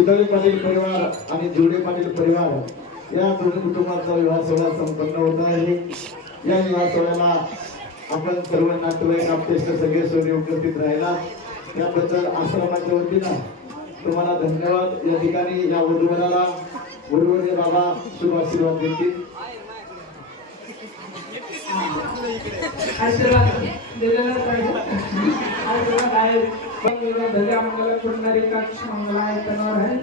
शितळे पाटील परिवार आणि जोडे पाटील परिवार या दोन्ही कुटुंबाचा विवाह सोहळा संपन्न होत आहे। या विवाह सोहळ्याला आपण सर्व नातेवाईक आपतेष्ट सगळे सोयरे उपस्थित राहिला याबद्दल आश्रमाच्या वतीने तुम्हाला धन्यवाद। या ठिकाणी या वधूवराला वधूवरे बाबा शुभ आशीर्वाद देतील। आशीर्वाद दिलेला पाहिजे। आशीर्वाद आहे धजा मंगल पुंडरी कक्ष मंगलाय तनवर है।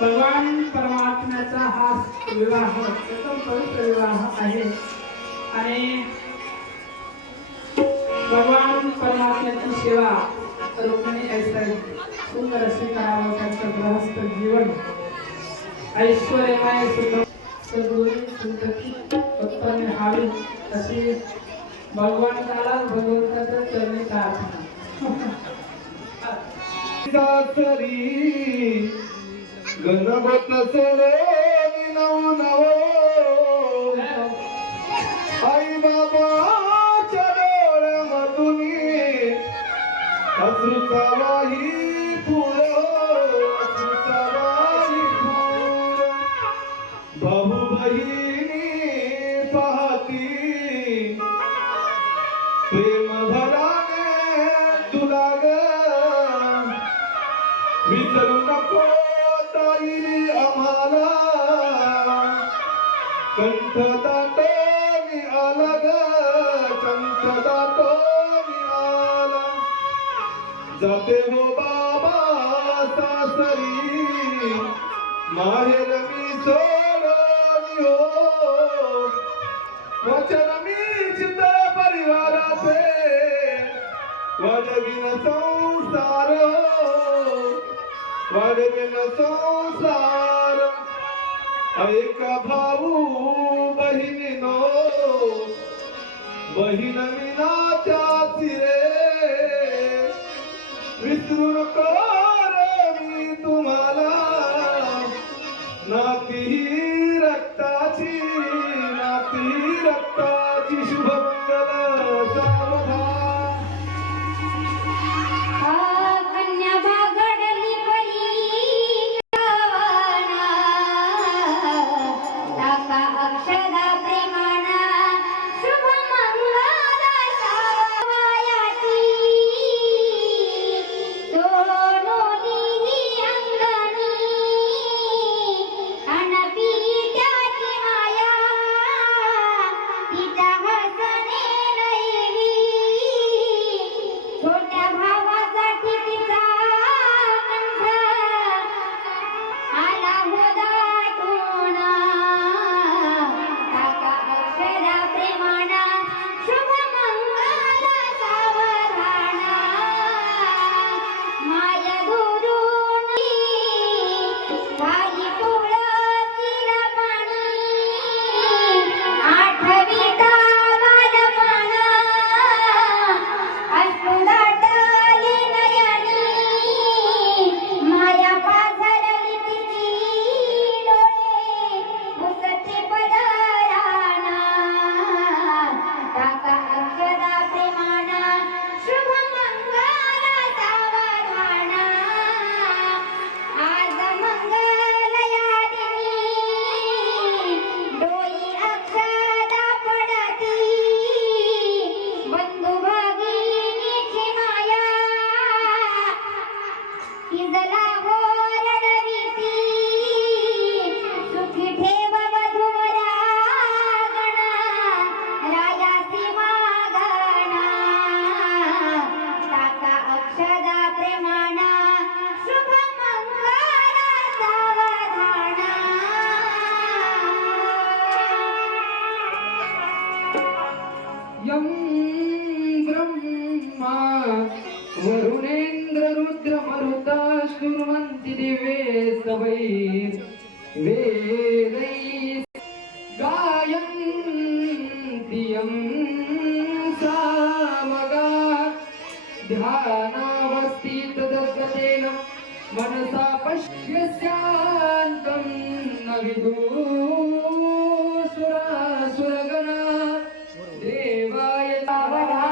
भगवान परमात्म्याचा हा विवाह एकदम पवित्र विवाह आहे आणि भगवान परमात्म्याची सेवा रुक्मिणी ऐसा सुंदर अशी करावं त्यांचं गृहस्थ जीवन ऐश्वर्यमय सुखी उत्पन्न व्हावी अशी भगवंताला भगवंताच्या चरणी प्रार्थना। गणपत आई बाबाच्या डोळ्यामधून अश्रूचा वाही फुल भाऊ बहिणी पाहती प्रेम भराने तुला ग विसरू नको ताई आम्हाला कंठ दाटोनी आला ग कंठ दाटोनी आला जाते हो बाबा सासरी माहेर मी सोडून हो वचन मी चित्त परिवाराचे वाढविन संसार वाढविन संसार ऐका भाऊ बहिणीनो बहीण विनाच्याची रे विसरू नको रे मी तुम्हाला नाती रक्ताची नाती रक्ताची शुभमंगल सावधान। यं ब्रह्मा वरुणेन्द्र रुद्र मरुता स्तुवन्ति दिवे सवैर् वेदैः गायन्ति यं सामगा ध्यानावस्थितदगतेन मनसा पश्यस्यान्तं न विदुसुरासुरगणा देवाय तावरा।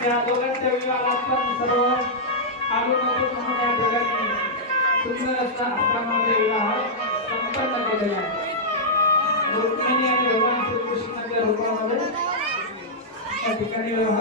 त्या दोघांच्या विवाहात पण सर्व आगमनातून म्हणून या ठिकाणी सुंदर असा आश्रमामध्ये विवाह संपन्न केलेला आहे. रुक्मिणी आणि भगवान श्रीकृष्णाच्या रूपामध्ये या ठिकाणी विवाह